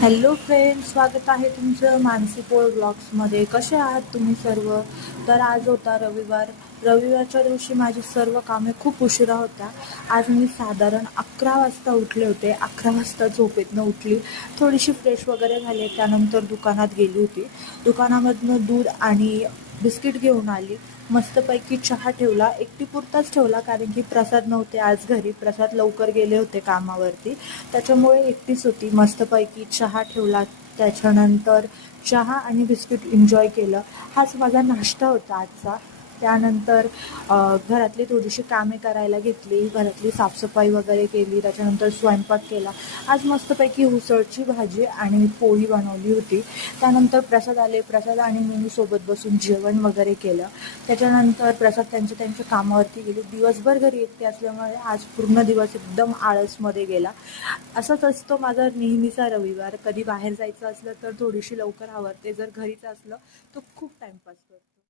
Hello friend, स्वागत आहे तुमचं मानसी पोळ ब्लॉग्समध्ये. कसे आहात तुम्ही सर्व? तर आज होता रविवार. रविवारच्या दिवशी माझी सर्व कामे खूप उशिरा होत्या. आज मी साधारण 11 वाजता उठले होते. 11 वाजता झोपेतनं उठली, थोडीशी फ्रेश वगैरे झाले. त्यानंतर दुकानात गेली होती. दुकानामधनं दूध आणि बिस्किट घेऊन आली. मस्तपैकी चहा ठेवला, एकटीपुरताच ठेवला, कारण की प्रसाद नव्हते आज घरी. प्रसाद लवकर गेले होते कामावरती, त्याच्यामुळे एकटीच होती. मस्तपैकी चहा ठेवला, त्याच्यानंतर चहा आणि बिस्किट एन्जॉय केलं. हाच माझा नाश्ता होता आजचा. त्यानंतर घरातली थोडीशी कामे करायला घेतली, घरातली साफसफाई वगैरे केली, त्याच्यानंतर स्वयंपाक केला. आज मस्तपैकी उसळची भाजी आणि पोळी बनवली होती. त्यानंतर प्रसाद आले, प्रसाद आणि मी सोबत बसून जेवण वगैरे केलं. त्याच्यानंतर प्रसाद त्यांच्या कामावरती गेले. दिवसभर घरी एकटे असल्यामुळे आज पूर्ण दिवस एकदम आळसमध्ये गेला. असाच असतो माझा नेहमीचा रविवार. कधी बाहेर जायचं असलं तर थोडीशी लवकर आवरते, जर घरीच असलं तर खूप टाईमपास करते.